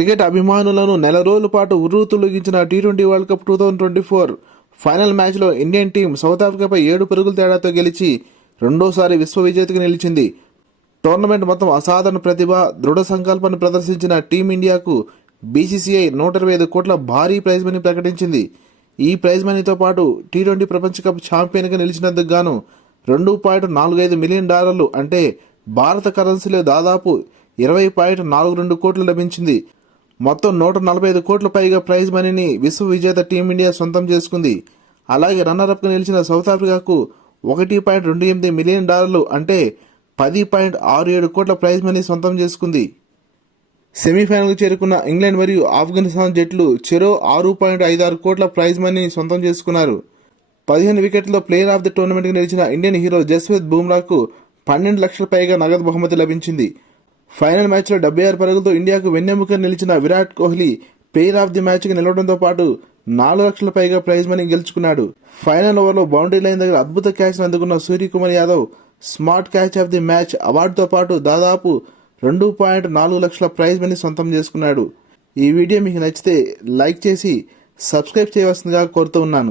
Cricket అభిమానులను నెల రోజుల పాటు ఉర్రూతులగించిన T twenty world cup two thousand twenty four final మ్యాచ్లో ఇండియన్ టీం సౌత్ ఆఫ్రికాపై ఏడు పరుగుల తేడాతో గెలిచి రెండోసారి విశ్వ విజేతగా నిలిచింది. టోర్నమెంట్ మొత్తం అసాధారణ ప్రతిభ దృఢ సంకల్పాన్ని ప్రదర్శించిన టీమిండియాకు బీసీసీఐ నూట ఇరవై ఐదు కోట్ల భారీ ప్రైజ్ మనీ ప్రకటించింది. ఈ ప్రైజ్ మనీతో పాటు టీ ట్వంటీ ప్రపంచ కప్ ఛాంపియన్గా నిలిచినందుకు గాను రెండు పాయింట్ నాలుగు ఐదు మిలియన్ డాలర్లు అంటే భారత కరెన్సీలో దాదాపు ఇరవై పాయింట్ నాలుగు రెండు కోట్లు లభించింది. మొత్తం నూట నలభై ఐదు కోట్ల పైగా ప్రైజ్ మనీని విశ్వ విజేత టీమిండియా సొంతం చేసుకుంది. అలాగే రన్నర్అప్గా నిలిచిన సౌత్ ఆఫ్రికాకు ఒకటి పాయింట్ రెండు ఎనిమిది మిలియన్ డాలర్లు అంటే పది పాయింట్ ఆరు ఏడు కోట్ల ప్రైజ్ మనీ సొంతం చేసుకుంది. సెమీఫైనల్కు చేరుకున్న ఇంగ్లాండ్ మరియు ఆఫ్ఘనిస్తాన్ జట్లు చెరో ఆరు పాయింట్ ఐదు ఆరు కోట్ల ప్రైజ్ మనీని సొంతం చేసుకున్నారు. పదిహేను వికెట్లలో ప్లేయర్ ఆఫ్ ది టోర్నమెంట్కి నిలిచిన ఇండియన్ హీరో జస్వంత్ బుమ్రాకు పన్నెండు లక్షల పైగా నగదు బహుమతి లభించింది. ఫైనల్ మ్యాచ్లో డెబ్బై ఆరు పరుగులతో ఇండియాకు వెన్నెముక నిలిచిన Virat Kohli player of the మ్యాచ్కి నిలవడంతో పాటు నాలుగు లక్షల పైగా ప్రైజ్ మనీ గెలుచుకున్నాడు. ఫైనల్ ఓవర్లో బౌండరీ లైన్ దగ్గర అద్భుత క్యాచ్ను అందుకున్న Suryakumar Yadav smart catch of the match అవార్డుతో పాటు దాదాపు రెండు పాయింట్ నాలుగు లక్షల ప్రైజ్ మనీ సొంతం చేసుకున్నాడు. ఈ వీడియో మీకు నచ్చితే లైక్ చేసి సబ్స్క్రైబ్ చేయవలసిందిగా కోరుతూ ఉన్నాను.